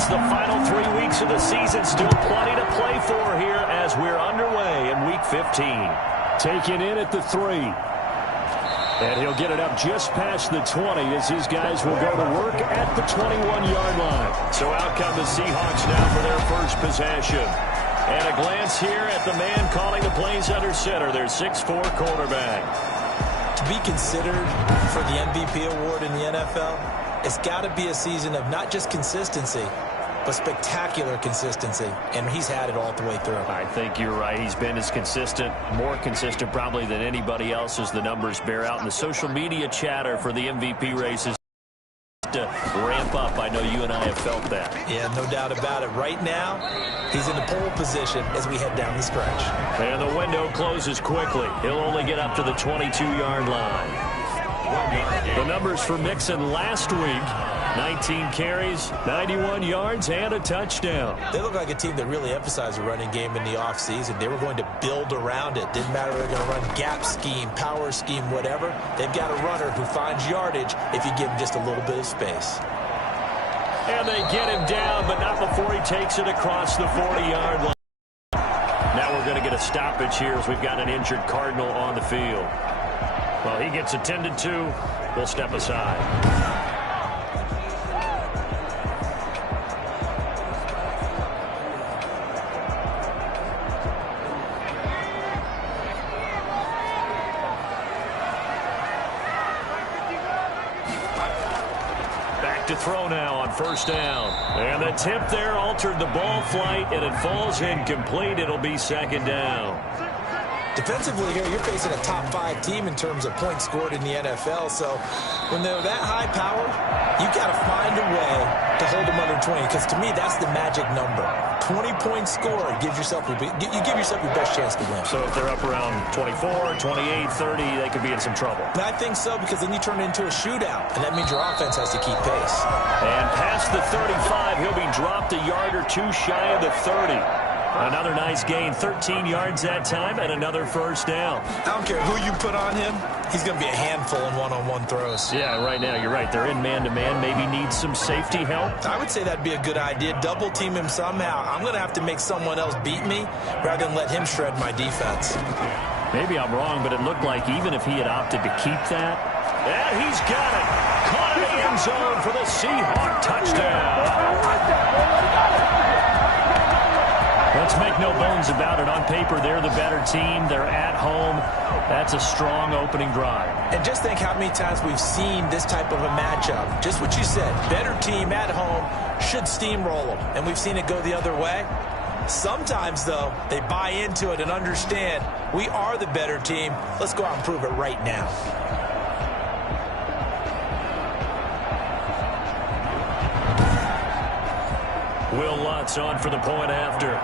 It's the final 3 weeks of the season. Still plenty to play for here as we're underway in Week 15. Taken in at the 3. And he'll get it up just past the 20 as his guys will go to work at the 21-yard line. So out come the Seahawks now for their first possession. And a glance here at the man calling the plays under center, their 6'4" quarterback. To be considered for the MVP award in the NFL, it's got to be a season of not just consistency, but spectacular consistency, and he's had it all the way through. I think you're right. He's been as consistent, more consistent probably than anybody else as the numbers bear out. And the social media chatter for the MVP races to ramp up. I know you and I have felt that. Yeah, no doubt about it. Right now, he's in the pole position as we head down the stretch. And the window closes quickly. He'll only get up to the 22-yard line. The numbers for Mixon last week: 19 carries, 91 yards, and a touchdown. They look like a team that really emphasized the running game in the offseason. They were going to build around it. Didn't matter if they're going to run gap scheme, power scheme, whatever. They've got a runner who finds yardage if you give him just a little bit of space. And they get him down, but not before he takes it across the 40-yard line. Now we're going to get a stoppage here as we've got an injured Cardinal on the field. Well, he gets attended to. We'll step aside. Back to throw now on first down. And the tip there altered the ball flight, and it falls incomplete. It'll be second down. Defensively here, you're facing a top-5 team in terms of points scored in the NFL. So when they're that high-powered, you've got to find a way to hold them under 20. Because to me, that's the magic number. 20-point score gives yourself you give yourself your best chance to win. So if they're up around 24, 28, 30, they could be in some trouble. And I think so, because then you turn it into a shootout, and that means your offense has to keep pace. And past the 35, he'll be dropped a yard or two shy of the 30. Another nice gain, 13 yards that time, and another first down. I don't care who you put on him, he's going to be a handful in one-on-one throws. Yeah, right now, you're right. They're in man-to-man, maybe needs some safety help. I would say that'd be a good idea. Double team him somehow. I'm going to have to make someone else beat me rather than let him shred my defense. Maybe I'm wrong, but it looked like even if he had opted to keep that, yeah, he's got it. Caught in the end zone for the Seahawk touchdown. Let's make no bones about it. On paper, they're the better team. They're at home. That's a strong opening drive. And just think how many times we've seen this type of a matchup. Just what you said, better team at home should steamroll them. And we've seen it go the other way. Sometimes, though, they buy into it and understand we are the better team. Let's go out and prove it right now. Will Lutz on for the point after.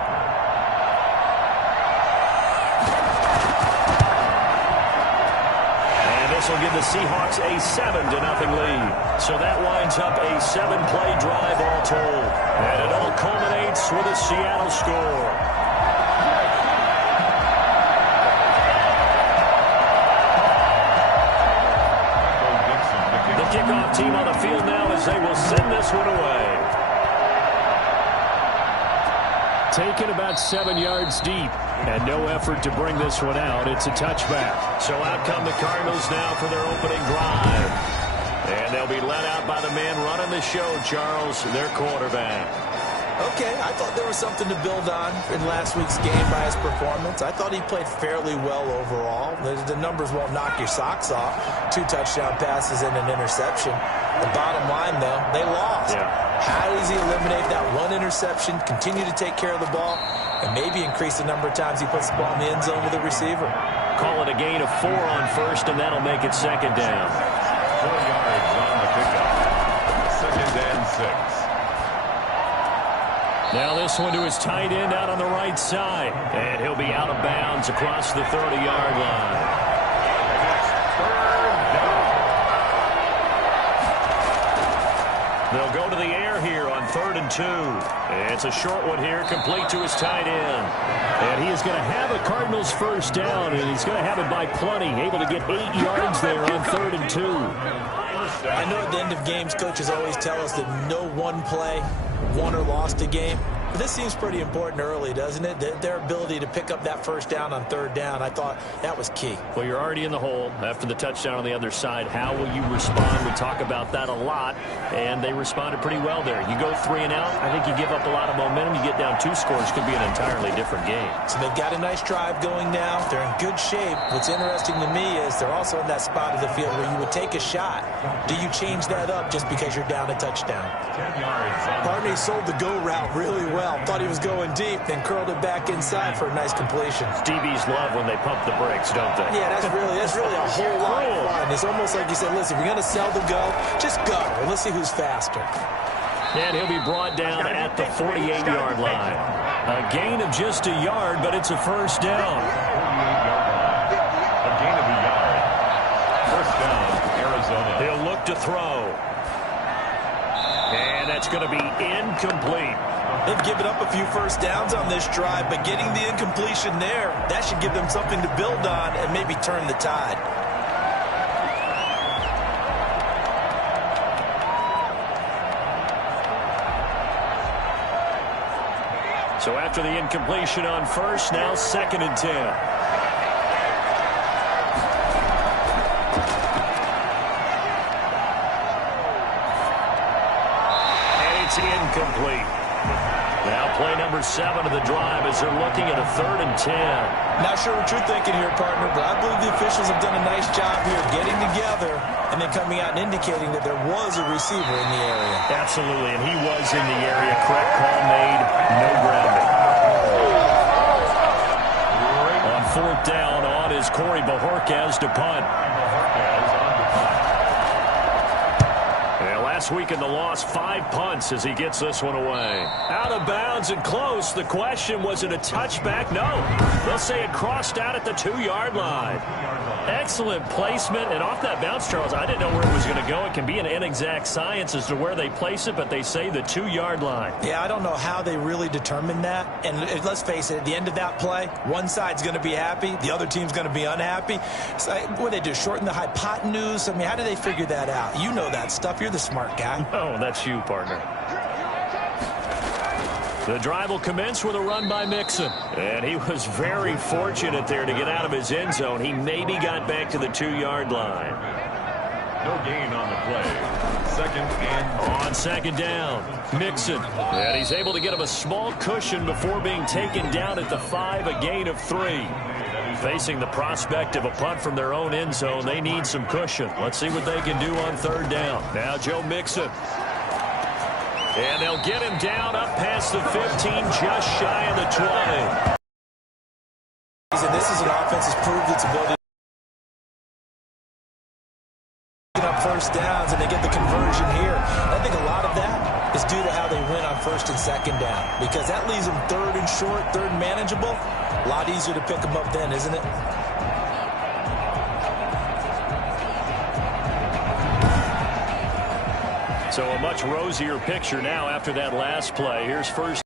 This will give the Seahawks a 7-0 lead. So that winds up a 7-play drive all told. And it all culminates with a Seattle score. The kickoff team on the field now as they will send this one away. Taken about 7 yards deep. And no effort to bring this one out. It's a touchback. So out come the Cardinals now for their opening drive. And they'll be led out by the man running the show, Charles, their quarterback. Okay, I thought there was something to build on in last week's game by his performance. I thought he played fairly well overall. The numbers won't knock your socks off. 2 touchdown passes and an interception. The bottom line, though, they lost. Yeah. How does he eliminate that one interception, continue to take care of the ball, and maybe increase the number of times he puts the ball in the end zone with the receiver? Call it a gain of 4 on first, and that'll make it second down. 4 yards on the pickup. 2nd and 6. Now this one to his tight end out on the right side. And he'll be out of bounds across the 30-yard line. They'll go to the air here on 3rd and 2. It's a short one here, complete to his tight end. And he is going to have a Cardinals first down, and he's going to have it by plenty, able to get 8 yards there on 3rd and 2. I know at the end of games, coaches always tell us that no one play won or lost a game. But this seems pretty important early, doesn't it? Their ability to pick up that first down on third down, I thought that was key. Well, you're already in the hole after the touchdown on the other side. How will you respond? We talk about that a lot, and they responded pretty well there. You go 3 and out, I think you give up a lot of momentum. You get down 2 scores, could be an entirely different game. So they've got a nice drive going now. They're in good shape. What's interesting to me is they're also in that spot of the field where you would take a shot. Do you change that up just because you're down a touchdown? 10 yards. Barney sold the go route really well. Thought he was going deep, then curled it back inside for a nice completion. DBs love when they pump the brakes, don't they? Yeah, that's really a whole lot of fun. It's almost like you said, listen, we're going to sell the go. Just go, and let's see who's faster. And he'll be brought down at the 48-yard line. A gain of just a yard, but it's a first down. 48-yard line. A gain of a yard. First down, Arizona. He'll look to throw. And that's going to be incomplete. They've given up a few first downs on this drive, but getting the incompletion there, that should give them something to build on and maybe turn the tide. So after the incompletion on first, now 2nd and 10. Incomplete. Now play number 7 of the drive as they're looking at a 3rd and 10. Not sure what you're thinking here, partner, but I believe the officials have done a nice job here getting together and then coming out and indicating that there was a receiver in the area. Absolutely, and he was in the area. Correct call made. No grounding. On 4th down on is Corey Bojorquez to punt. Last week in the loss, 5 punts as he gets this one away. Out of bounds and close. The question, was it a touchback? No. They'll say it crossed out at the 2-yard line. Excellent placement. And off that bounce, Charles, I didn't know where it was going to go. It can be an inexact science as to where they place it, but they say the 2-yard line. Yeah, I don't know how they really determined that. And let's face it, at the end of that play, one side's going to be happy, the other team's going to be unhappy. So, what do they do, shorten the hypotenuse? I mean, how do they figure that out? You know that stuff. You're the smart guy. Oh, that's you, partner. The drive will commence with a run by Mixon. And he was very fortunate there to get out of his end zone. He maybe got back to the 2-yard line. No gain on the play. 2nd and on 2nd down, Mixon. And he's able to get him a small cushion before being taken down at the 5, a gain of 3. Facing the prospect of a punt from their own end zone, they need some cushion. Let's see what they can do on 3rd down. Now Joe Mixon. And they'll get him down up past the 15, just shy of the 20. And this is an offense that's proved its ability to get up first downs, and they get the conversion here. I think a lot of that is due to how they win on 1st and 2nd down, because that leaves them 3rd and short, 3rd and manageable. A lot easier to pick them up then, isn't it? So a much rosier picture now after that last play. Here's first.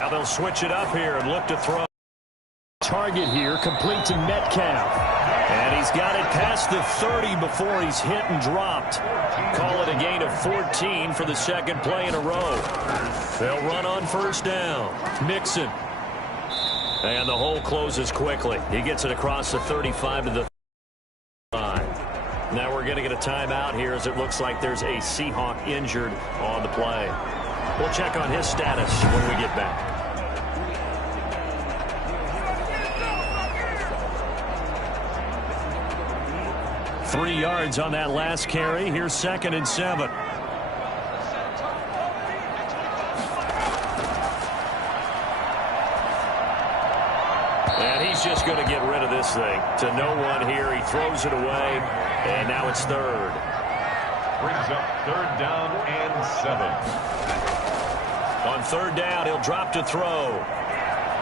Now they'll switch it up here and look to throw. Target here, complete to Metcalf. And he's got it past the 30 before he's hit and dropped. Call it a gain of 14 for the 2nd play in a row. They'll run on 1st down. Mixon. And the hole closes quickly. He gets it across the 35 to the 5. Now we're going to get a timeout here as it looks like there's a Seahawk injured on the play. We'll check on his status when we get back. Three yards on that last carry. Here's 2nd and 7. And he's just going to get rid of this thing to no one here. He throws it away, and now it's 3rd. Brings up 3rd down and 7. On 3rd down, he'll drop to throw.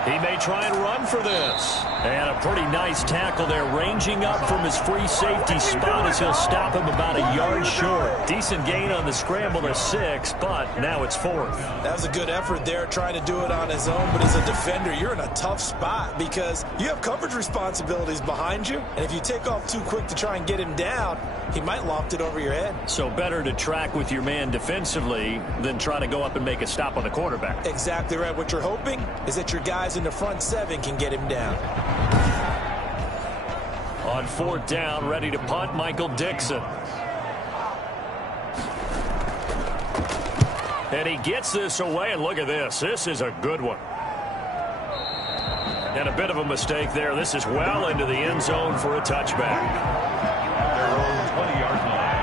He may try and run for this. And a pretty nice tackle there, ranging up from his free safety spot as he'll stop him about a yard short. Decent gain on the scramble to 6, but now it's 4th. That was a good effort there, trying to do it on his own. But as a defender, you're in a tough spot because you have coverage responsibilities behind you. And if you take off too quick to try and get him down, he might loft it over your head. So better to track with your man defensively than try to go up and make a stop on the quarterback. Exactly right. What you're hoping is that your guys in the front 7 can get him down. On 4th down, ready to punt, Michael Dixon. And he gets this away, and look at this. This is a good one. And a bit of a mistake there. This is well into the end zone for a touchback. Their own 20-yard line.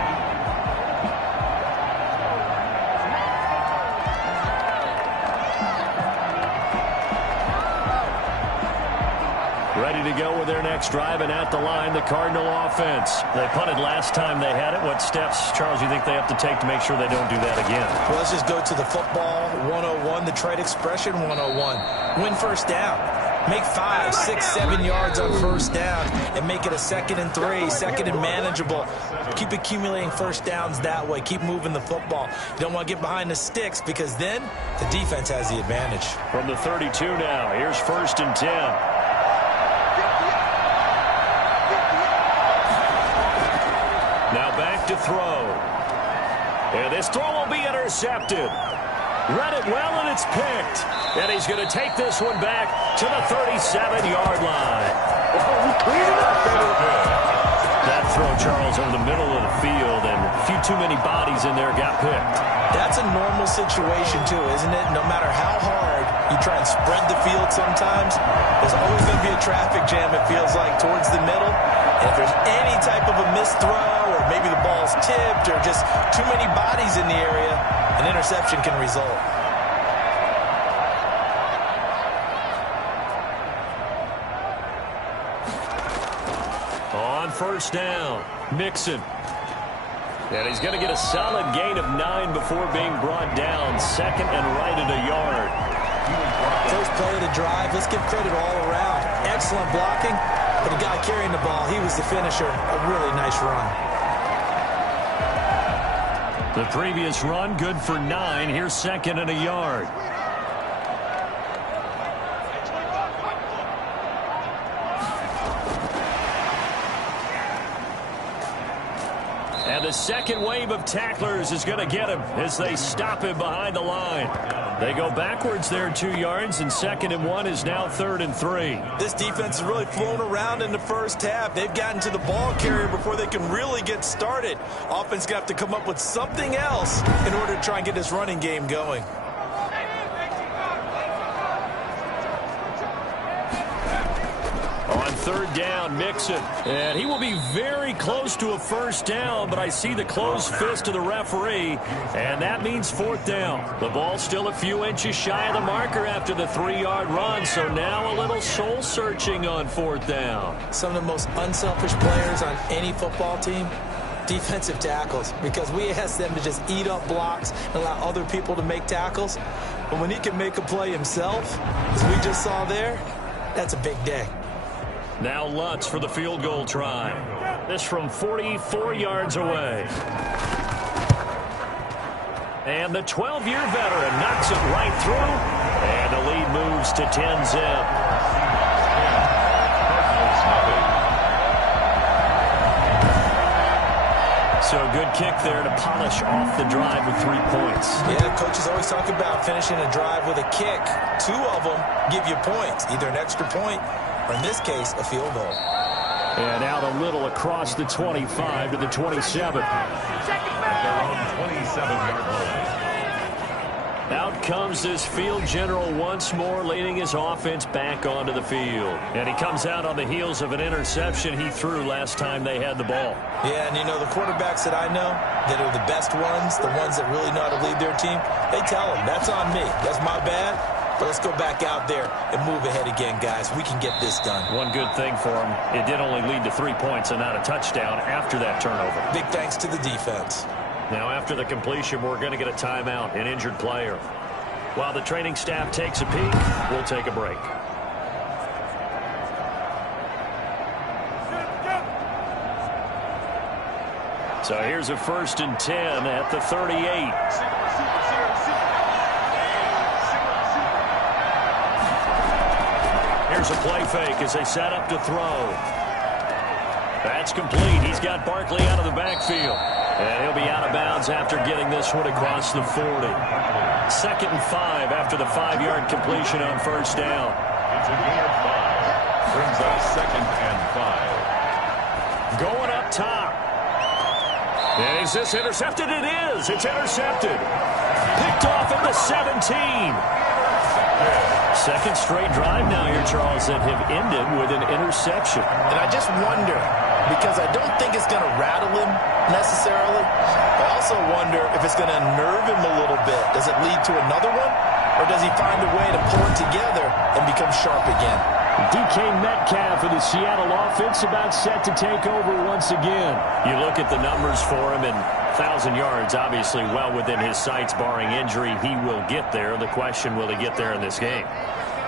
Ready to go with their next drive, and at the line, the Cardinal offense. They punted last time they had it. What steps, Charles, you think they have to take to make sure they don't do that again? Well, let's just go to the football 101, the trade expression 101. Win first down. Make 5, 6, 7 yards on first down and make it a 2nd and 3, 2nd and manageable. Keep accumulating first downs that way. Keep moving the football. You don't want to get behind the sticks because then the defense has the advantage. From the 32 now, here's 1st and 10. Now back to throw. And this throw will be intercepted. Read it well, and it's picked. And he's going to take this one back to the 37-yard line. That throw, Charles, over the middle of the field, and a few too many bodies in there got picked. That's a normal situation, too, isn't it? No matter how hard you try and spread the field sometimes, there's always going to be a traffic jam, it feels like, towards the middle. And if there's any type of a missed throw, or maybe the ball's tipped, or just too many bodies in the area, an interception can result. On 1st down, Mixon. And he's going to get a solid gain of 9 before being brought down. 2nd and right at a yard. First play of the drive, let's give credit all around. Excellent blocking, but the guy carrying the ball, he was the finisher. A really nice run. The previous run, good for 9. Here's 2nd and a yard. And the second wave of tacklers is going to get him as they stop him behind the line. They go backwards there 2 yards, and 2nd and 1 is now 3rd and 3. This defense has really flown around in the first half. They've gotten to the ball carrier before they can really get started. Offense going to have to come up with something else in order to try and get this running game going. On 3rd down, Mixon. And he will be very close to a first down, but I see the closed fist of the referee, and that means 4th down. The ball's still a few inches shy of the marker after the 3-yard run, so now a little soul-searching on 4th down. Some of the most unselfish players on any football team, defensive tackles, because we ask them to just eat up blocks and allow other people to make tackles. But when he can make a play himself, as we just saw there, that's a big day. Now Lutz for the field goal try. This from 44 yards away. And the 12-year veteran knocks it right through. And the lead moves to 10-zip. So a good kick there to polish off the drive with 3 points. Yeah, coaches always talk about finishing a drive with a kick. 2 of them give you points, either an extra point or, in this case, a field goal. And out a little across the 25 to the 27. Their own 27-yard line. Out comes this field general once more, leading his offense back onto the field. And he comes out on the heels of an interception he threw last time they had the ball. Yeah, and you know, the quarterbacks that I know that are the best ones, the ones that really know how to lead their team, they tell them, that's on me. That's my bad. But let's go back out there and move ahead again, guys. We can get this done. One good thing for him, it did only lead to 3 points and not a touchdown after that turnover. Big thanks to the defense. Now, after the completion, we're going to get a timeout, an injured player. While the training staff takes a peek, we'll take a break. So here's a 1st and 10 at the 38. Here's a play fake as they set up to throw. That's complete. He's got Barkley out of the backfield. And he'll be out of bounds after getting this one across the 40. 2nd and 5 after the 5-yard completion on 1st down. It's a gain of 5. Brings up 2nd and 5. Going up top. And is this intercepted? It is. It's intercepted. Picked off at the 17. 2nd straight drive now here, Charles, that have ended with an interception. And I just wonder, because I don't think it's going to rattle him necessarily. I also wonder if it's going to unnerve him a little bit. Does it lead to another one? Or does he find a way to pull it together and become sharp again? DK Metcalf of the Seattle offense about set to take over once again. You look at the numbers for him, and 1,000 yards obviously well within his sights, barring injury. He will get there. The question, will he get there in this game?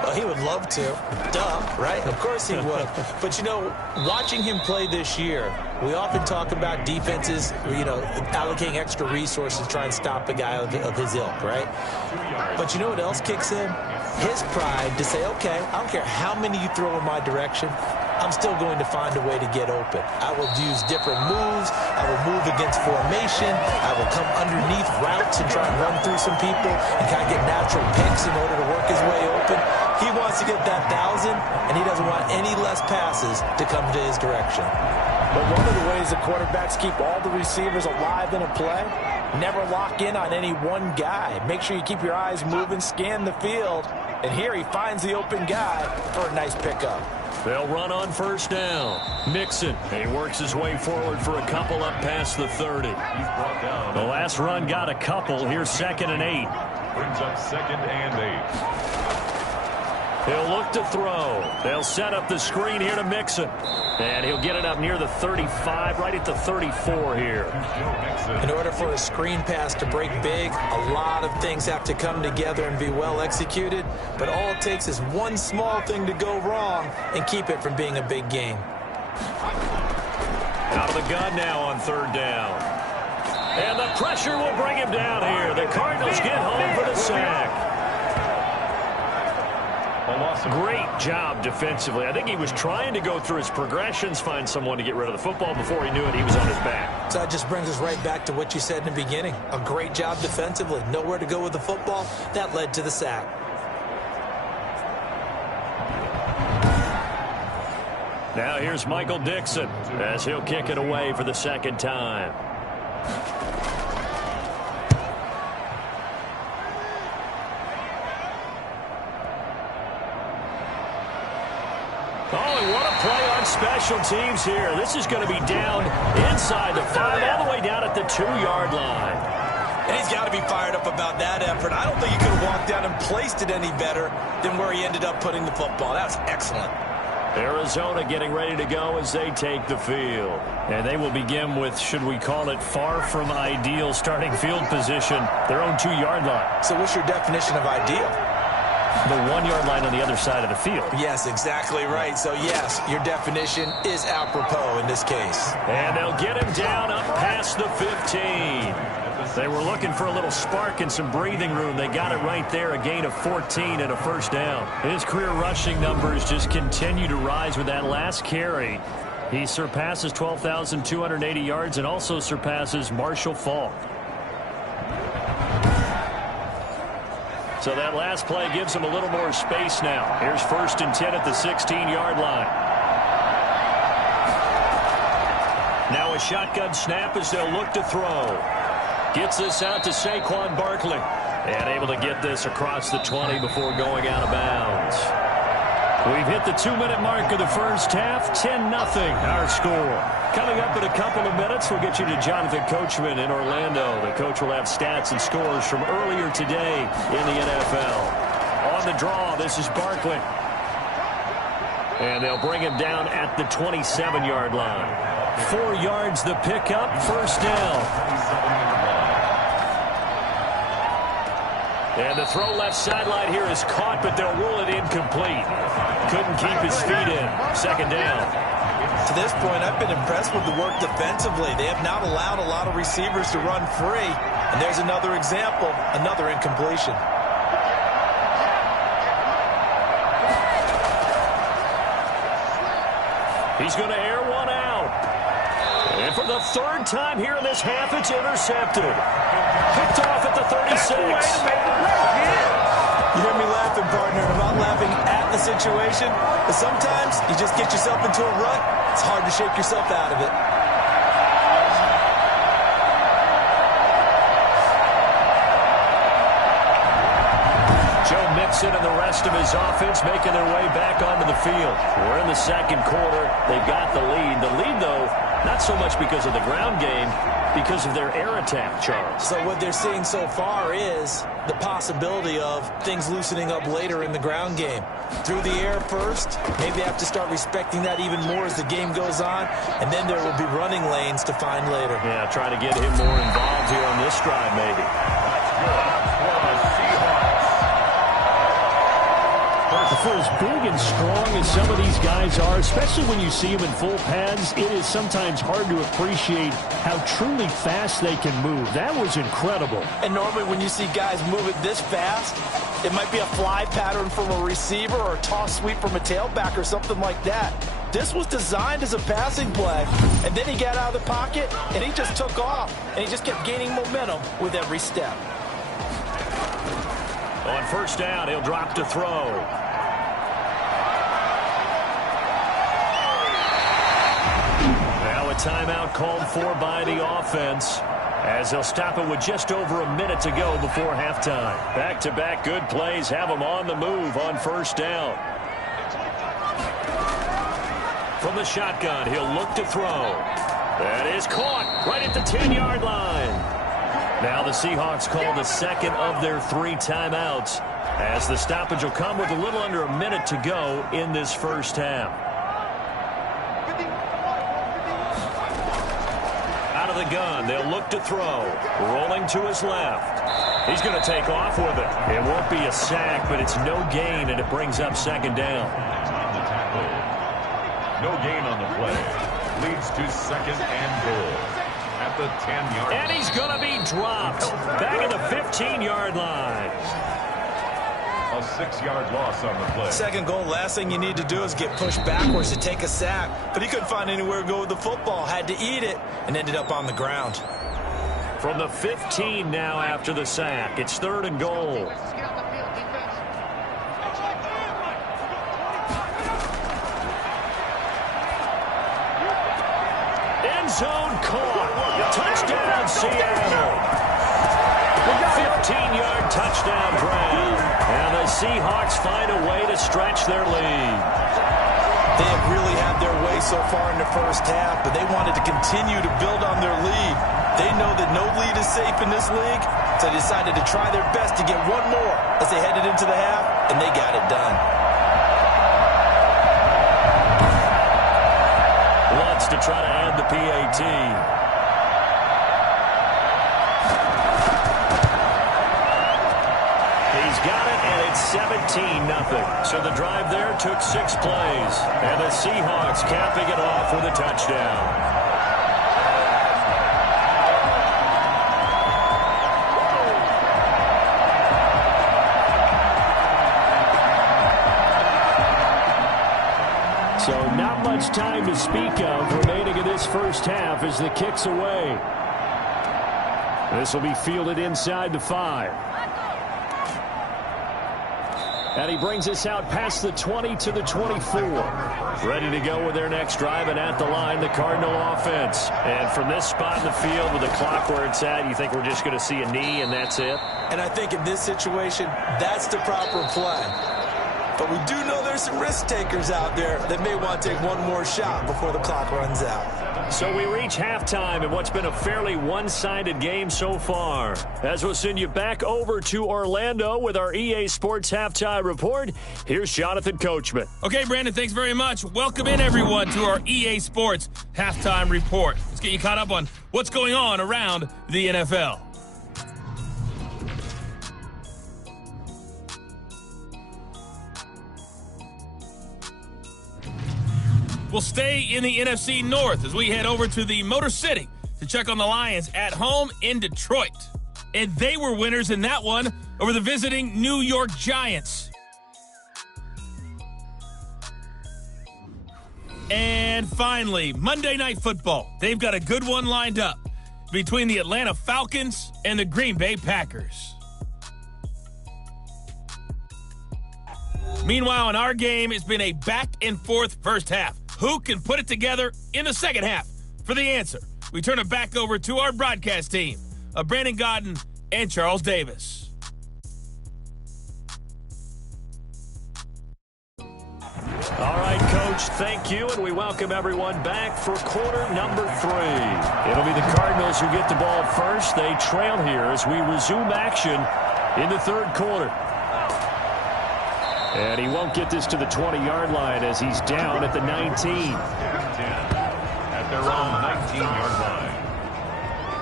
Well, he would love to. Duh, right? Of course he would. But, you know, watching him play this year, we often talk about defenses, you know, allocating extra resources to try and stop a guy of his ilk, right? But you know what else kicks in? His pride to say, okay, I don't care how many you throw in my direction, I'm still going to find a way to get open. I will use different moves. I will move against formation. I will come underneath routes and try and run through some people and kind of get natural picks in order to work his way open. He wants to get that 1,000, and he doesn't want any less passes to come to his direction. But one of the ways the quarterbacks keep all the receivers alive in a play, never lock in on any one guy. Make sure you keep your eyes moving, scan the field, and here he finds the open guy for a nice pickup. They'll run on 1st down. Mixon. He works his way forward for a couple up past the 30. He's brought down. The last run got a couple. Here's 2nd and 8. Brings up 2nd and 8. He'll look to throw. They'll set up the screen here to Mixon. And he'll get it up near the 35, right at the 34 here. In order for a screen pass to break big, a lot of things have to come together and be well executed. But all it takes is one small thing to go wrong and keep it from being a big game. Out of the gun now on 3rd down. And the pressure will bring him down here. The Cardinals get home for the sack. Great job defensively. I think he was trying to go through his progressions, find someone to get rid of the football. Before he knew it, he was on his back. So that just brings us right back to what you said in the beginning. A great job defensively. Nowhere to go with the football. That led to the sack. Now here's Michael Dixon as he'll kick it away for the 2nd time. Special teams here. This is going to be down inside the 5, all the way down at the 2-yard line. And he's got to be fired up about that effort. I don't think he could have walked down and placed it any better than where he ended up putting the football. That's excellent. Arizona getting ready to go as they take the field. And they will begin with, should we call it, far from ideal starting field position, their own 2-yard line. So what's your definition of ideal? The 1-yard line on the other side of the field. Yes, exactly right. So, yes, your definition is apropos in this case. And they'll get him down up past the 15. They were looking for a little spark and some breathing room. They got it right there, a gain of 14 and a 1st down. His career rushing numbers just continue to rise with that last carry. He surpasses 12,280 yards and also surpasses Marshall Faulk. So that last play gives him a little more space now. Here's 1st and 10 at the 16-yard line. Now a shotgun snap as they'll look to throw. Gets this out to Saquon Barkley. And able to get this across the 20 before going out of bounds. We've hit the 2-minute mark of the 1st half. 10-0 our score. Coming up in a couple of minutes, we'll get you to Jonathan Coachman in Orlando. The coach will have stats and scores from earlier today in the NFL. On the draw, this is Barkley. And they'll bring him down at the 27-yard line. 4 yards the pickup, 1st down. And the throw left sideline here is caught, but they'll rule it incomplete. Couldn't keep his feet in. 2nd down. To this point, I've been impressed with the work defensively. They have not allowed a lot of receivers to run free. And there's another example, another incompletion. He's going to air one out. And for the third time here in this half, it's intercepted. Picked off at the 36. You hear me laughing, partner, and I'm not laughing at the situation, but sometimes you just get yourself into a rut. It's hard to shake yourself out of it. Joe Mixon and the rest of his offense making their way back onto the field. We're in the second quarter. They've got the lead. The lead, though, not so much because of the ground game, because of their air attack, Charles. So what they're seeing so far is the possibility of things loosening up later in the ground game. Through the air first, maybe they have to start respecting that even more as the game goes on, and then there will be running lanes to find later. Yeah, trying to get him more involved here on this drive, maybe. For as big and strong as some of these guys are, especially when you see them in full pads, it is sometimes hard to appreciate how truly fast they can move. That was incredible. And normally when you see guys move it this fast, it might be a fly pattern from a receiver or a toss sweep from a tailback or something like that. This was designed as a passing play, and then he got out of the pocket, and he just took off, and he just kept gaining momentum with every step. On first down, he'll drop to throw. Timeout called for by the offense as they'll stop it with just over a minute to go before halftime. Back-to-back good plays have them on the move on first down. From the shotgun, he'll look to throw. That is caught right at the 10-yard line. Now the Seahawks call the second of their 3 timeouts as the stoppage will come with a little under a minute to go in this first half. The gun, they'll look to throw. Rolling to his left. He's going to take off with it. It won't be a sack, but it's no gain, and it brings up second down. Time to tackle. No gain on the play. Leads to second and goal at the 10-yard line. And he's going to be dropped back at the 15-yard line. A 6-yard loss on the play. Second goal, last thing you need to do is get pushed backwards to take a sack. But he couldn't find anywhere to go with the football. Had to eat it and ended up on the ground. From the 15 now after the sack. It's third and goal. End zone caught. Touchdown, Seattle. 15-yard touchdown drive. And the Seahawks find a way to stretch their lead. They have really had their way so far in the first half, but they wanted to continue to build on their lead. They know that no lead is safe in this league, so they decided to try their best to get one more as they headed into the half, and they got it done. Lutz to try to add the PAT. He's got it, and it's 17-0. So the drive there took 6 plays. And the Seahawks capping it off with a touchdown. So not much time to speak of remaining in this first half as the kick's away. This will be fielded inside the 5. And he brings us out past the 20 to the 24. Ready to go with their next drive, and at the line, the Cardinal offense. And from this spot in the field with the clock where it's at, you think we're just going to see a knee and that's it? And I think in this situation, that's the proper play. But we do know there's some risk takers out there that may want to take one more shot before the clock runs out. So we reach halftime in what's been a fairly one-sided game so far. As we'll send you back over to Orlando with our EA Sports Halftime Report, here's Jonathan Coachman. Okay, Brandon, thanks very much. Welcome in, everyone, to our EA Sports Halftime Report. Let's get you caught up on what's going on around the NFL. We'll stay in the NFC North as we head over to the Motor City to check on the Lions at home in Detroit. And they were winners in that one over the visiting New York Giants. And finally, Monday Night Football. They've got a good one lined up between the Atlanta Falcons and the Green Bay Packers. Meanwhile, in our game, it's been a back-and-forth first half. Who can put it together in the second half? For the answer, we turn it back over to our broadcast team of Brandon Gaudin and Charles Davis. All right, Coach, thank you, and we welcome everyone back for quarter number 3. It'll be the Cardinals who get the ball first. They trail here as we resume action in the third quarter. And he won't get this to the 20-yard line as he's down at the 19. At their own 19-yard line.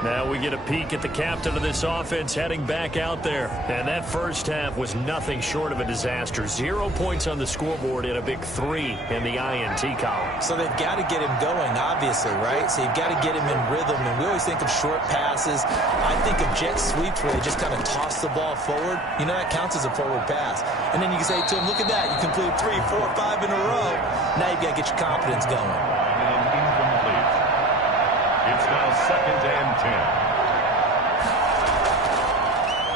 Now we get a peek at the captain of this offense heading back out there. And that first half was nothing short of a disaster. 0 points on the scoreboard and a big 3 in the INT column. So they've got to get him going, obviously, right? So you've got to get him in rhythm. And we always think of short passes. I think of jet sweeps where they just kind of toss the ball forward. You know, that counts as a forward pass. And then you can say to him, look at that. You completed 3, 4, 5 in a row. Now you've got to get your confidence going. And incomplete. It's now 2nd and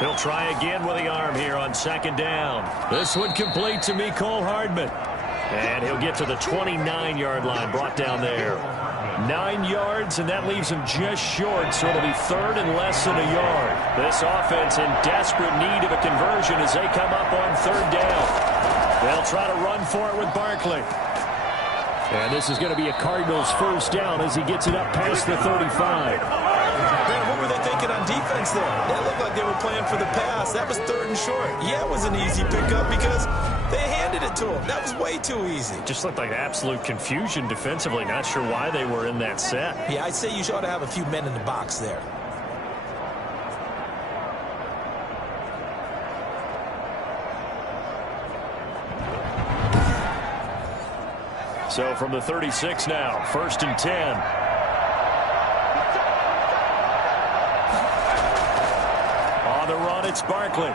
10. He'll try again with the arm here on 2nd down. This one complete to Mecole Hardman. And he'll get to the 29-yard line, brought down there. 9 yards, and that leaves him just short, so it'll be 3rd and less than a yard. This offense in desperate need of a conversion as they come up on 3rd down. They'll try to run for it with Barkley. And this is going to be a Cardinals first down as he gets it up past the 35. Man, what were they thinking on defense there? That looked like they were playing for the pass. That was 3rd and short. Yeah, it was an easy pickup because they handed it to him. That was way too easy. Just looked like absolute confusion defensively. Not sure why they were in that set. Yeah, I'd say you ought to have a few men in the box there. So from the 36 now, 1st and 10. On the run, it's Barkley.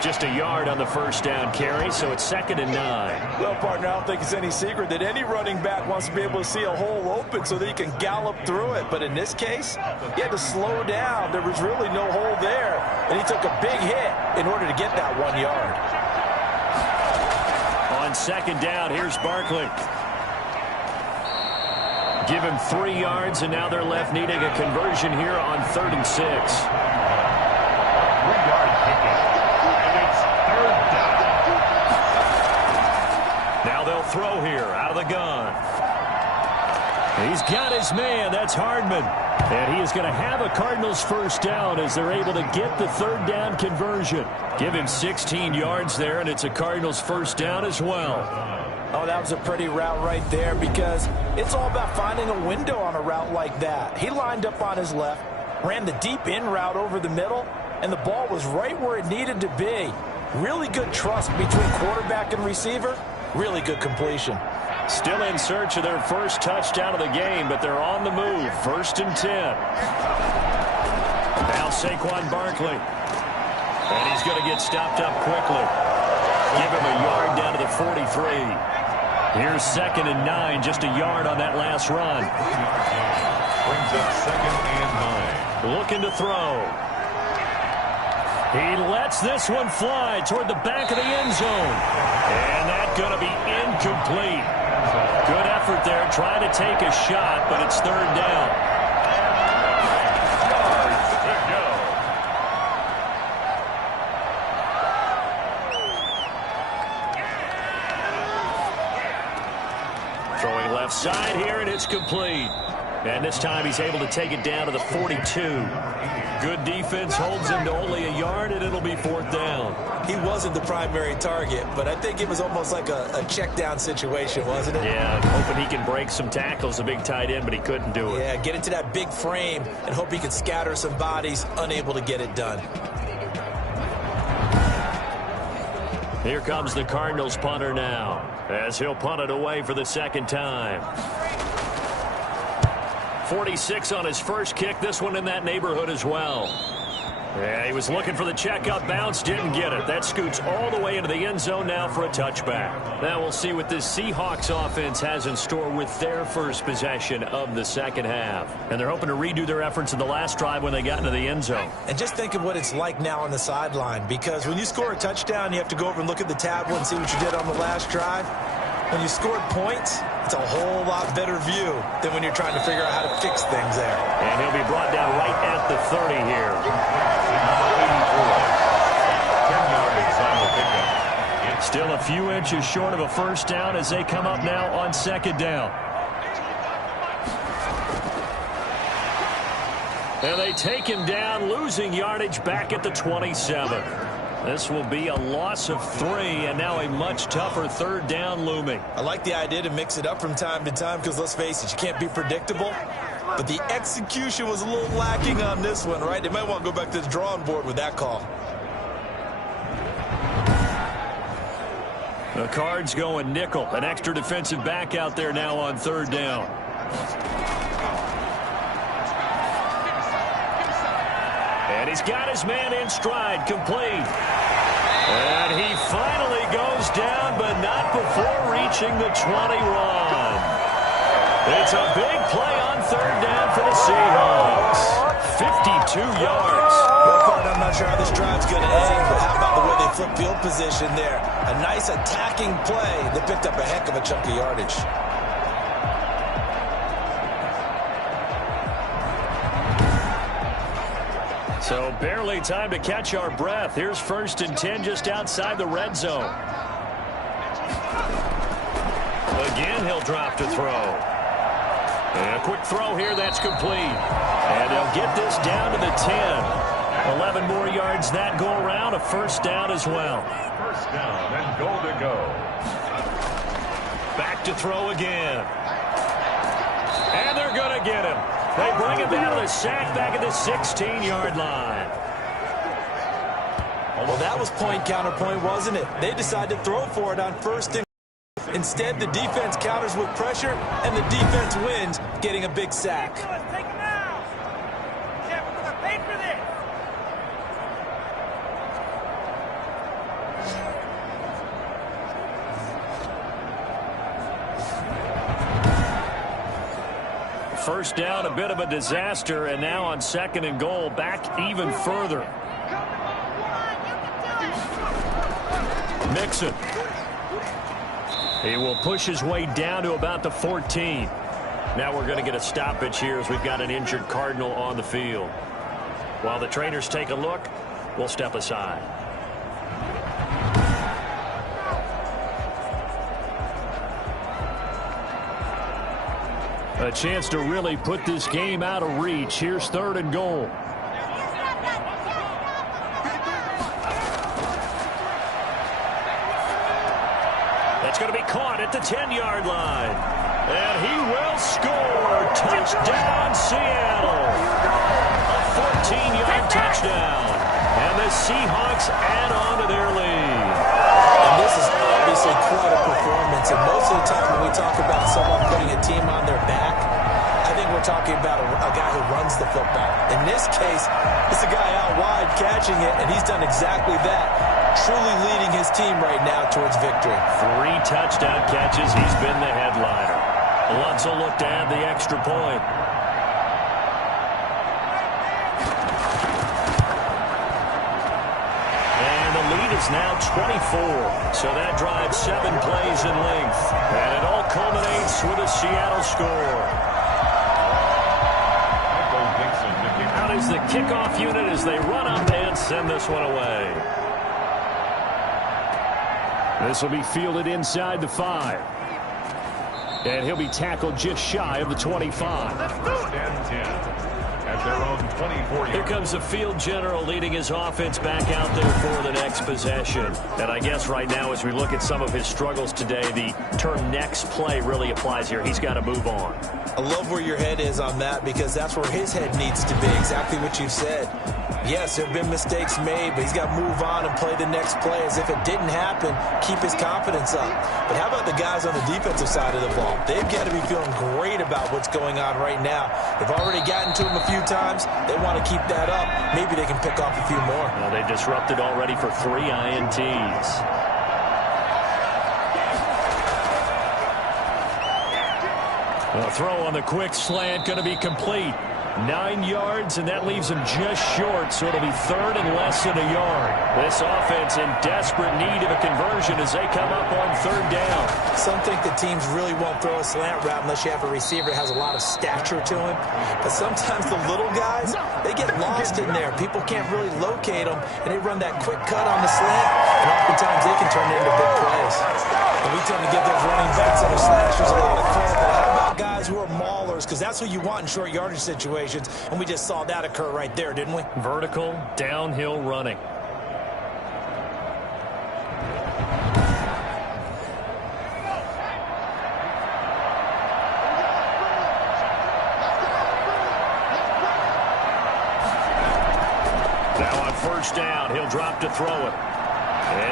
Just a yard on the first down carry, so it's 2nd and 9. Well, partner, I don't think it's any secret that any running back wants to be able to see a hole open so that he can gallop through it. But in this case, he had to slow down. There was really no hole there, and he took a big hit in order to get that 1 yard. On 2nd down, here's Barkley. Give him 3 yards, and now they're left needing a conversion here on 3rd and 6. 3-yard pickup. And it's 3rd down. Now they'll throw here out of the gun. He's got his man. That's Hardman. And he is going to have a Cardinals first down as they're able to get the 3rd down conversion. Give him 16 yards there, and it's a Cardinals first down as well. Oh, that was a pretty route right there because it's all about finding a window on a route like that. He lined up on his left, ran the deep in route over the middle, and the ball was right where it needed to be. Really good trust between quarterback and receiver. Really good completion. Still in search of their first touchdown of the game, but they're on the move. 1st and 10. Now Saquon Barkley. And he's going to get stopped up quickly. Give him a yard down to the 43. Here's 2nd and 9, just a yard on that last run. Brings up 2nd and 9. Looking to throw. He lets this one fly toward the back of the end zone. And that's going to be incomplete. Good effort there, trying to take a shot, but it's 3rd down. Yards to go. Throwing left side here, and it's complete. And this time he's able to take it down to the 42. Good defense holds him to only a yard, and it'll be 4th down. He wasn't the primary target, but I think it was almost like a check down situation, wasn't it? Yeah, hoping he can break some tackles, a big tight end, but he couldn't do it. Yeah, get into that big frame and hope he can scatter some bodies, unable to get it done. Here comes the Cardinals punter now. as he'll punt it away for the second time. 46 on his first kick. This one in that neighborhood as well. Yeah, he was looking for the checkup bounce, didn't get it. That scoots all the way into the end zone now for a touchback. Now we'll see what this Seahawks offense has in store with their first possession of the second half. And they're hoping to redo their efforts in the last drive when they got into the end zone. And just think of what it's like now on the sideline, because when you score a touchdown, you have to go over and look at the tablet and see what you did on the last drive. When you scored points, it's a whole lot better view than when you're trying to figure out how to fix things there. And he'll be brought down right at the 30 here. 10-yard final pickup. Still a few inches short of a first down as they come up now on second down. And they take him down, losing yardage back at the 27. This will be a loss of 3, and now a much tougher third down looming. I like the idea to mix it up from time to time because, let's face it, you can't be predictable. But the execution was a little lacking on this one, right? They might want to go back to the drawing board with that call. The Cards going nickel. An extra defensive back out there now on third down. And he's got his man in stride, complete. And he finally goes down, but not before reaching the 21. It's a big play on third down for the Seahawks. 52 yards. I'm not sure how this drive's going to end, but how about the way they flip field position there? A nice attacking play that picked up a heck of a chunk of yardage. So barely time to catch our breath. Here's 1st and 10 just outside the red zone. Again, he'll drop to throw. And a quick throw here, that's complete. And they'll get this down to the 10. 11 more yards that go around, a first down as well. First down and goal to go. Back to throw again. And they're going to get him. They bring him down to the sack back at the 16-yard line. Well, that was point counterpoint, wasn't it? They decided to throw for it on 1st and instead, the defense counters with pressure, and the defense wins, getting a big sack. Take him now. Yeah, we're going to pay for this. First down, a bit of a disaster, and now on 2nd and goal, back even further. Mixon. He will push his way down to about the 14. Now we're going to get a stoppage here as we've got an injured Cardinal on the field. While the trainers take a look, we'll step aside. A chance to really put this game out of reach. Here's 3rd and goal. That's going to be caught at the 10-yard line. And he will score. Touchdown, Seattle. A 14-yard touchdown. And the Seahawks add on to their lead. And this is obviously quite a performance. And most of the time when we talk about someone putting a team on their back, I think we're talking about a guy who runs the football. In this case, it's a guy out wide catching it, and he's done exactly that. Truly leading his team right now towards victory. 3 touchdown catches. He's been the headliner. Lutz will look to add the extra point. And the lead is now 24. So that drives 7 plays in length. And it all culminates with a Seattle score. Out is the kickoff unit as they run up and send this one away. This will be fielded inside the 5. And he'll be tackled just shy of the 25. First and 10 at their own 24-yard. Here comes the field general leading his offense back out there for the next possession. And I guess right now as we look at some of his struggles today, the term next play really applies here. He's got to move on. I love where your head is on that because that's where his head needs to be, exactly what you said. Yes, there have been mistakes made, but he's got to move on and play the next play as if it didn't happen, keep his confidence up. But how about the guys on the defensive side of the ball? They've got to be feeling great about what's going on right now. They've already gotten to him a few times. They want to keep that up. Maybe they can pick off a few more. Well, they disrupted already for 3 INTs. A throw on the quick slant going to be complete. 9 yards, and that leaves him just short, so it'll be third and less than a yard. This offense in desperate need of a conversion as they come up on third down. Some think the teams really won't throw a slant route unless you have a receiver that has a lot of stature to him. But sometimes the little guys, they get lost in there. People can't really locate them, and they run that quick cut on the slant, and oftentimes they can turn it into big plays. And we tend to give those running backs and the slashers a lot of credit. But how about guys who are maulers? Because that's who you want in short yardage situations. And we just saw that occur right there, didn't we? Vertical, downhill running. Now on first down, he'll drop to throw it.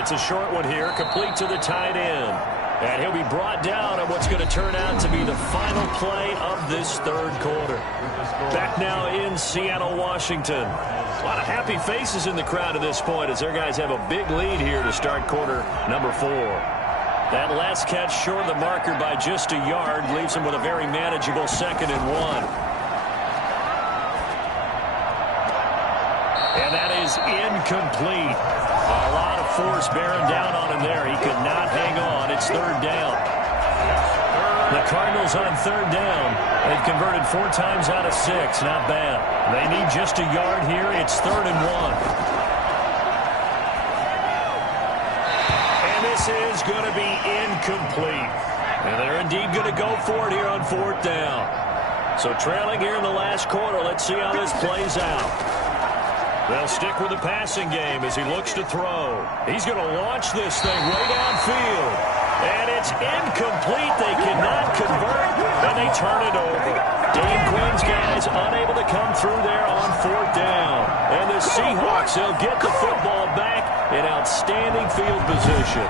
It's a short one here, complete to the tight end. And he'll be brought down on what's going to turn out to be the final play of this third quarter. Back now in Seattle, Washington. A lot of happy faces in the crowd at this point as their guys have a big lead here to start quarter number 4. That last catch short of the marker by just a yard leaves them with a very manageable 2nd and 1. And that is incomplete. A lot of force bearing down on him there. He could not hang on. It's third down. The Cardinals on third down. They've converted 4 times out of 6. Not bad. They need just a yard here. It's third and 1. And this is going to be incomplete. And they're indeed going to go for it here on 4th down. So trailing here in the last quarter. Let's see how this plays out. They'll stick with the passing game as he looks to throw. He's going to launch this thing way downfield. And it's incomplete. They cannot convert, and they turn it over. Dane Quinn's guys unable to come through there on 4th down. And the Seahawks, they'll get the football back in outstanding field position.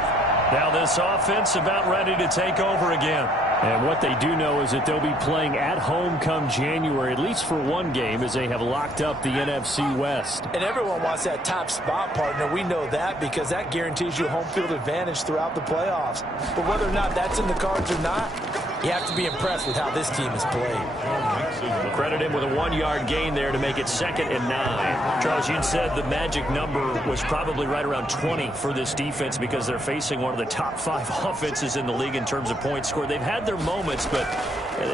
Now this offense about ready to take over again. And what they do know is that they'll be playing at home come January, at least for one game, as they have locked up the NFC West. And everyone wants that top spot, partner. We know that because that guarantees you home field advantage throughout the playoffs. But whether or not that's in the cards or not, you have to be impressed with how this team has played. Credit him with a 1-yard gain there to make it 2nd and 9. Charles, you said the magic number was probably right around 20 for this defense because they're facing one of the top 5 offenses in the league in terms of points scored. They've had their moments, but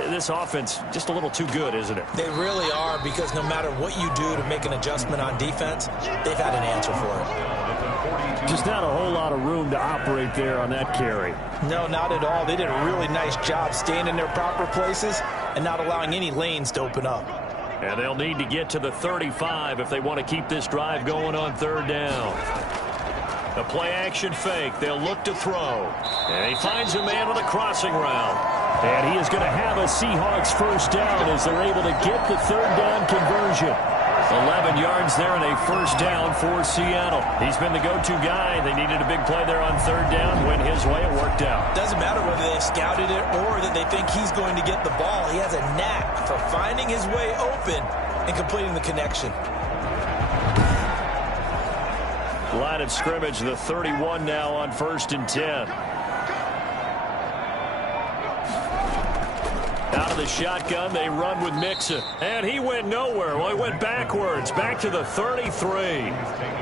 this offense just a little too good, isn't it? They really are, because no matter what you do to make an adjustment on defense, they've had an answer for it. Just not a whole lot of room to operate there on that carry. No, not at all. They did a really nice job staying in their proper places and not allowing any lanes to open up. And they'll need to get to the 35 if they want to keep this drive going on third down. A play-action fake. They'll look to throw. And he finds a man on the crossing route. And he is going to have a Seahawks first down as they're able to get the third down conversion. 11 yards there and a first down for Seattle. He's been the go-to guy. They needed a big play there on third down. Went his way. It worked out. Doesn't matter whether they've scouted it or that they think he's going to get the ball. He has a knack for finding his way open and completing the connection. Line of scrimmage, the 31 now on 1st and 10. Out of the shotgun, they run with Mixon. And he went nowhere. Well, he went backwards, back to the 33.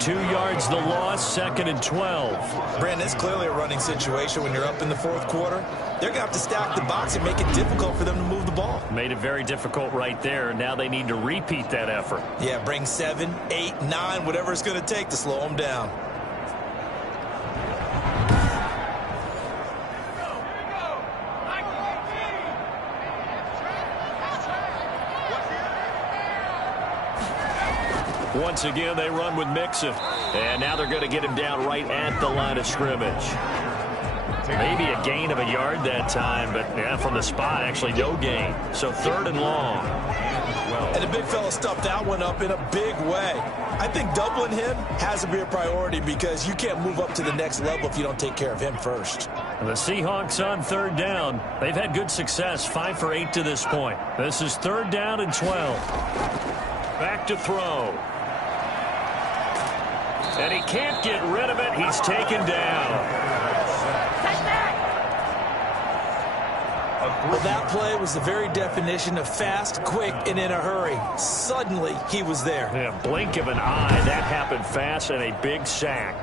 2 yards the loss, 2nd and 12. Brandon, it's clearly a running situation when you're up in the 4th quarter. They're going to have to stack the box and make it difficult for them to move the ball. Made it very difficult right there. Now they need to repeat that effort. Yeah, bring 7, 8, 9, whatever it's going to take to slow them down. Once again, they run with Mixon. And now they're going to get him down right at the line of scrimmage. Maybe a gain of a yard that time, but yeah, from the spot, actually no gain. So 3rd and long. And the big fella stuffed that one up in a big way. I think doubling him has to be a priority because you can't move up to the next level if you don't take care of him first. The Seahawks on 3rd down. They've had good success, 5 for 8 to this point. This is 3rd down and 12. Back to throw. And he can't get rid of it. He's taken down. Well, that play was the very definition of fast, quick, and in a hurry. Suddenly, he was there. Yeah, blink of an eye. That happened fast and a big sack.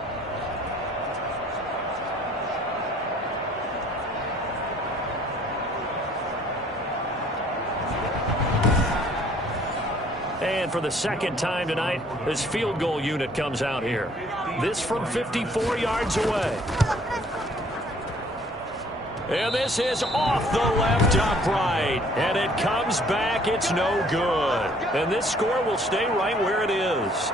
And for the second time tonight, this field goal unit comes out here. This from 54 yards away. And this is off the left upright. And it comes back. It's no good. And this score will stay right where it is.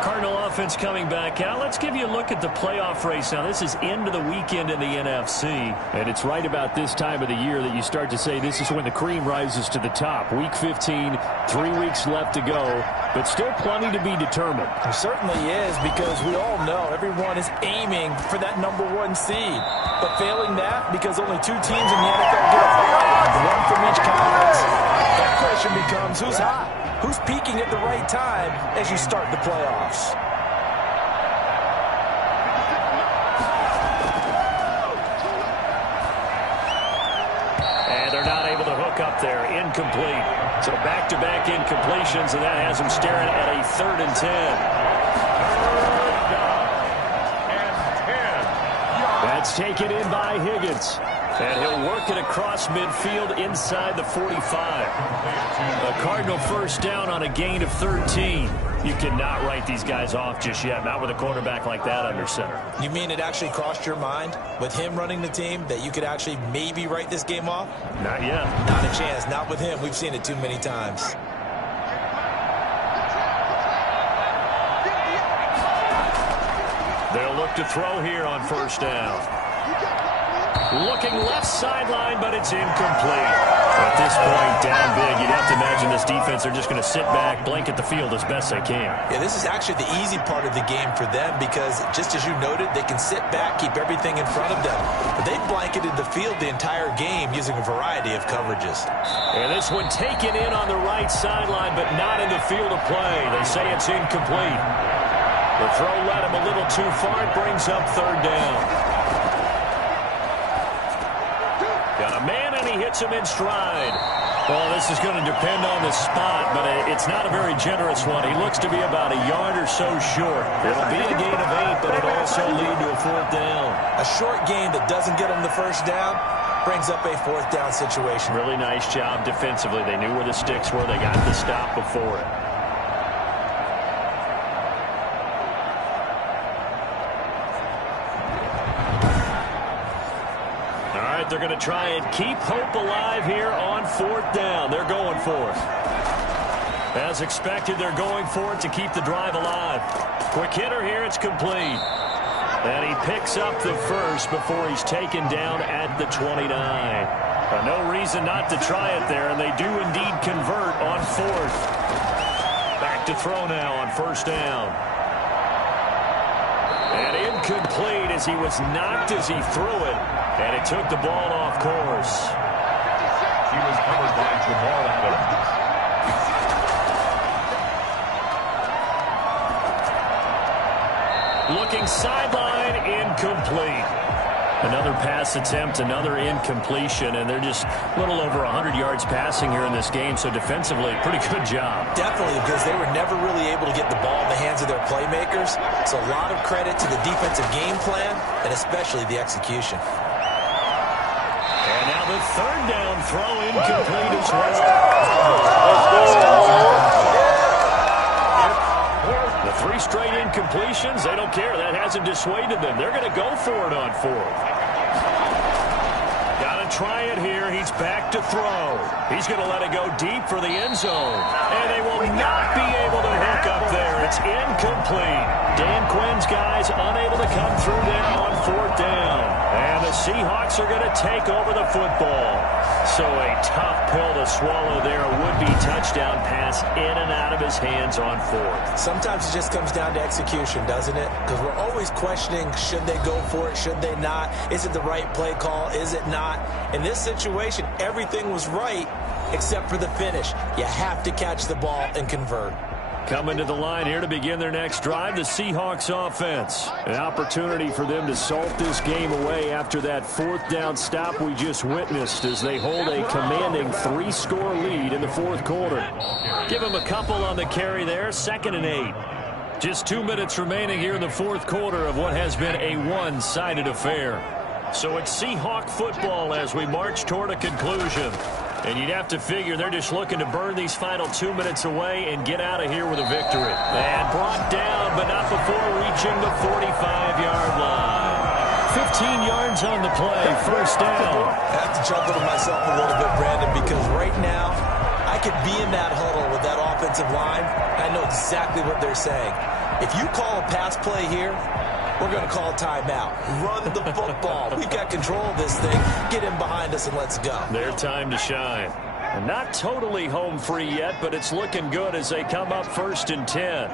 Cardinal offense coming back out. Let's give you a look at the playoff race now. This is into the weekend in the NFC. And it's right about this time of the year that you start to say this is when the cream rises to the top. Week 15, 3 weeks left to go, but still plenty to be determined. It certainly is, because we all know everyone is aiming for that #1 seed. But failing that, because only 2 teams in the NFL get a bye, 1 from each conference, that question becomes who's hot? Who's peaking at the right time as you start the playoffs? And they're not able to hook up there. Incomplete. So back-to-back incompletions, and that has them staring at a 3rd and 10. That's taken in by Higgins. And he'll work it across midfield inside the 45. A Cardinal first down on a gain of 13. You cannot write these guys off just yet, not with a quarterback like that under center. You mean it actually crossed your mind with him running the team that you could actually maybe write this game off? Not yet. Not a chance. Not with him. We've seen it too many times. They'll look to throw here on first down. Looking left sideline, but it's incomplete. At this point, down big, you'd have to imagine this defense are just going to sit back, blanket the field as best they can. Yeah, this is actually the easy part of the game for them because, just as you noted, they can sit back, keep everything in front of them. But they've blanketed the field the entire game using a variety of coverages. And this one taken in on the right sideline, but not in the field of play. They say it's incomplete. The throw led him a little too far. It brings up 3rd down. Got a man, and he hits him in stride. Well, this is going to depend on the spot, but it's not a very generous one. He looks to be about a yard or so short. It'll be a gain of 8, but it'll also lead to a 4th down. A short gain that doesn't get them the first down brings up a 4th down situation. Really nice job defensively. They knew where the sticks were. They got the stop before it. They're going to try and keep hope alive here on 4th down. They're going for it. As expected, they're going for it to keep the drive alive. Quick hitter here. It's complete. And he picks up the first before he's taken down at the 29. No reason not to try it there, and they do indeed convert on 4th. Back to throw now on first down. And incomplete as he was knocked as he threw it. And it took the ball off course. He was covered by Jamal Adams. Looking sideline, incomplete. Another pass attempt, another incompletion, and they're just a little over 100 yards passing here in this game, so defensively, pretty good job. Definitely, because they were never really able to get the ball in the hands of their playmakers, so a lot of credit to the defensive game plan, and especially the execution. And now the 3rd down throw incomplete as well. The 3 straight incompletions, they don't care. That hasn't dissuaded them. They're going to go for it on 4th. going to try it here. He's back to throw. He's going to let it go deep for the end zone. And they will not be able to hook up there. It's incomplete. Dan Quinn's guys unable to come through there on 4th down. And the Seahawks are going to take over the football. So a tough pill to swallow there. A would-be touchdown pass in and out of his hands on 4th. Sometimes it just comes down to execution, doesn't it? Because we're always questioning, should they go for it, should they not? Is it the right play call, is it not? In this situation, everything was right except for the finish. You have to catch the ball and convert. Coming to the line here to begin their next drive, the Seahawks offense. An opportunity for them to salt this game away after that 4th down stop we just witnessed as they hold a commanding 3-score lead in the 4th quarter. Give them a couple on the carry there, 2nd and 8. Just 2 minutes remaining here in the 4th quarter of what has been a one-sided affair. So it's Seahawk football as we march toward a conclusion. And you'd have to figure they're just looking to burn these final 2 minutes away and get out of here with a victory. And brought down, but not before reaching the 45-yard line. 15 yards on the play, 1st down. I have to chuckle to myself a little bit, Brandon, because right now I could be in that huddle with that offensive line. I know exactly what they're saying. If you call a pass play here, we're going to call timeout. Run the football. We've got control of this thing. Get him behind us and let's go. Their time to shine. And not totally home free yet, but it's looking good as they come up 1st and 10.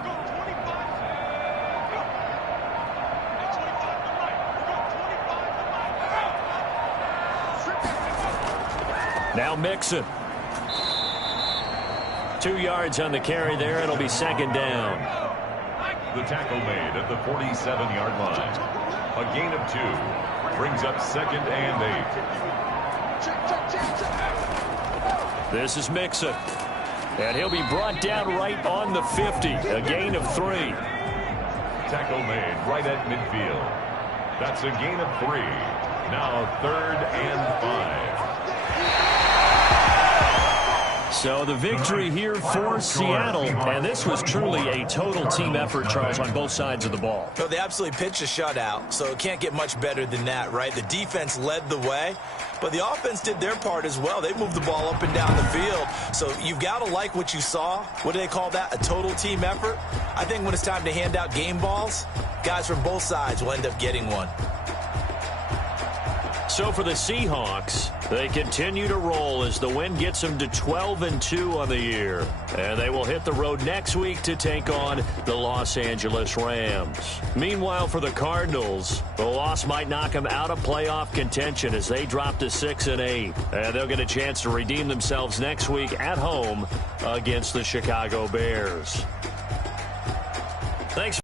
Now Mixon. 2 yards on the carry there. It'll be 2nd down. The tackle made at the 47-yard line. A gain of 2. Brings up 2nd and 8. This is Mixon. And he'll be brought down right on the 50. A gain of 3. Tackle made right at midfield. That's a gain of 3. Now 3rd and 5. So the victory here for Seattle, and this was truly a total team effort, Charles, on both sides of the ball. So they absolutely pitched a shutout, so it can't get much better than that, right? The defense led the way, but the offense did their part as well. They moved the ball up and down the field, so you've got to like what you saw. What do they call that? A total team effort? I think when it's time to hand out game balls, guys from both sides will end up getting one. So for the Seahawks, they continue to roll as the win gets them to 12-2 on the year. And they will hit the road next week to take on the Los Angeles Rams. Meanwhile, for the Cardinals, the loss might knock them out of playoff contention as they drop to 6-8. And they'll get a chance to redeem themselves next week at home against the Chicago Bears. Thanks.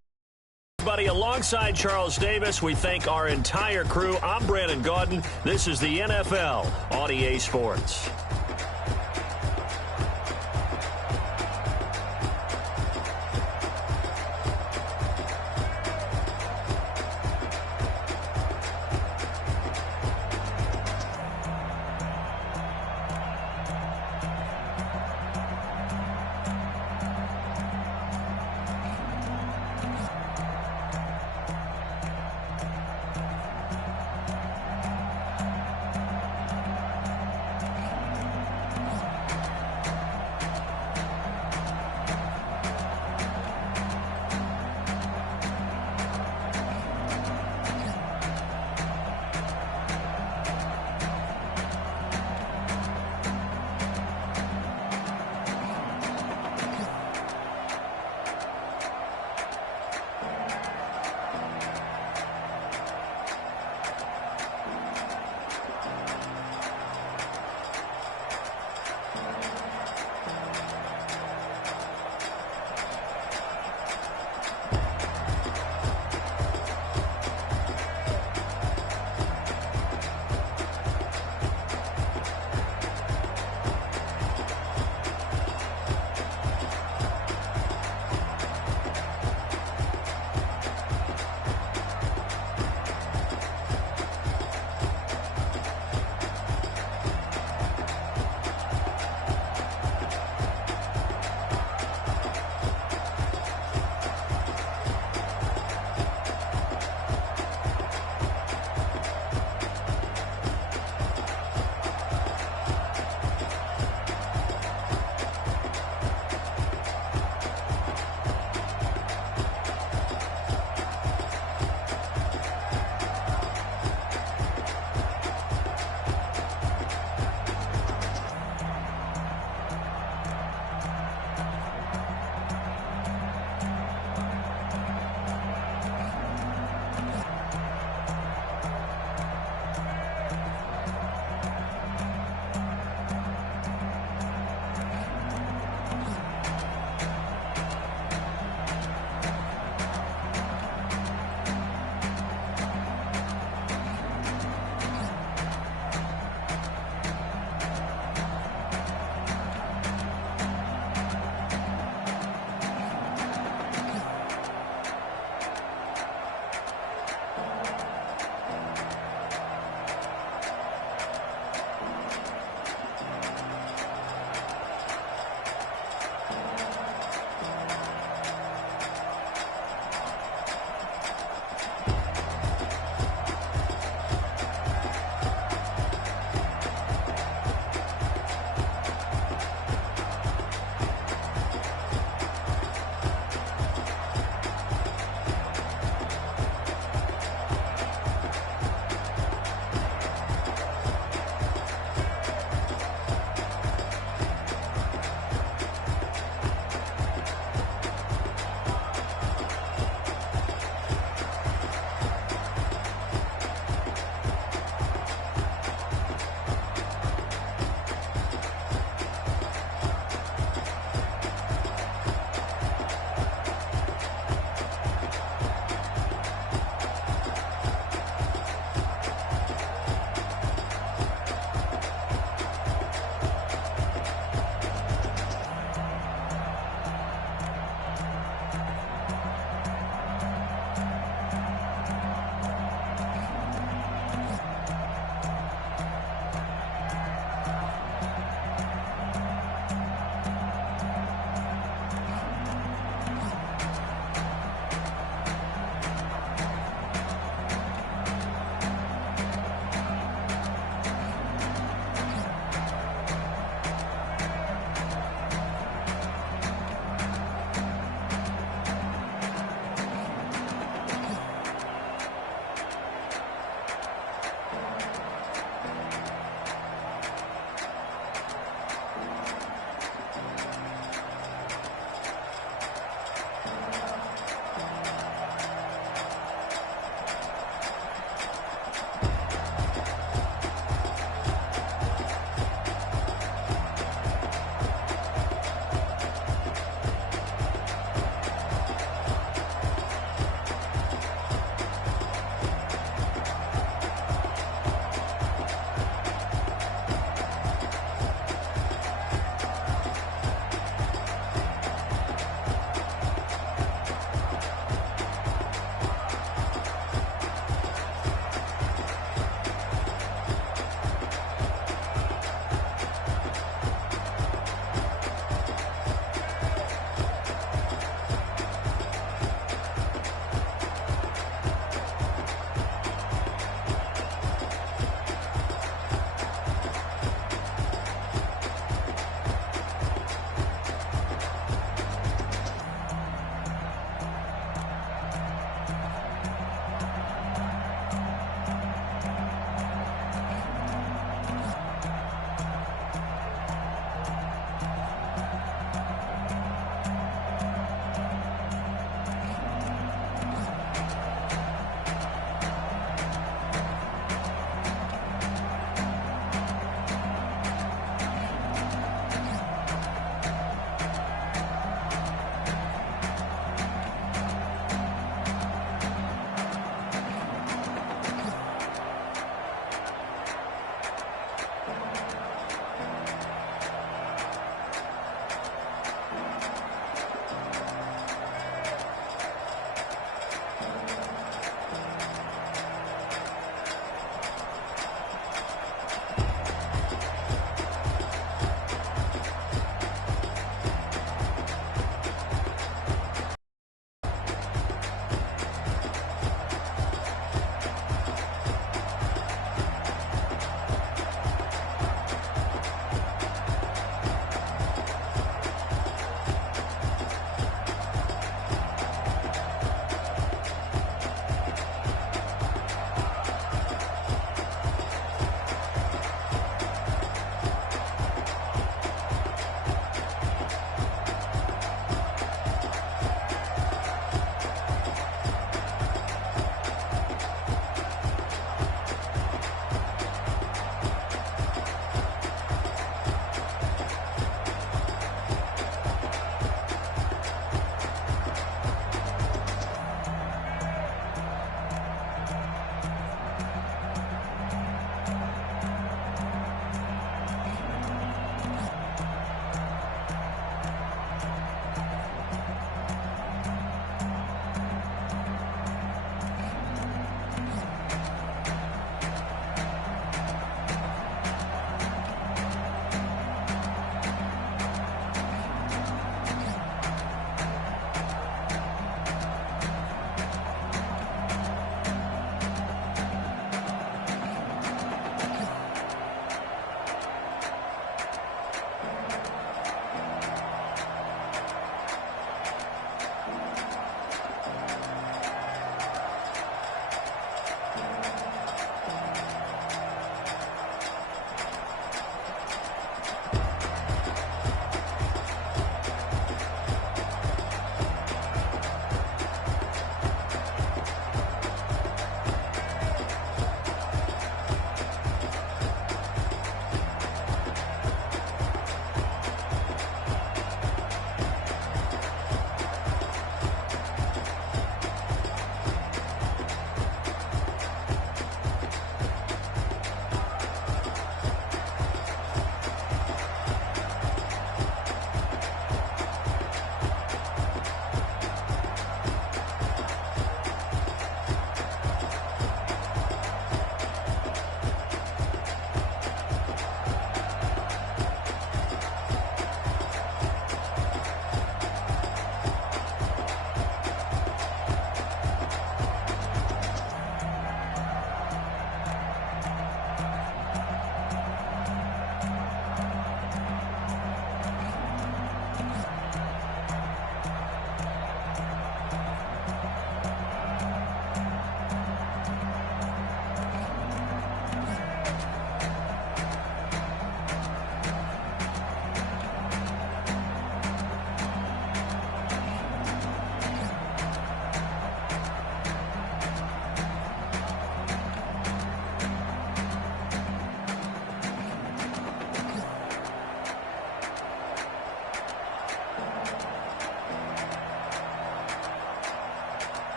Alongside Charles Davis, we thank our entire crew. I'm Brandon Gaudin. This is the NFL on EA Sports.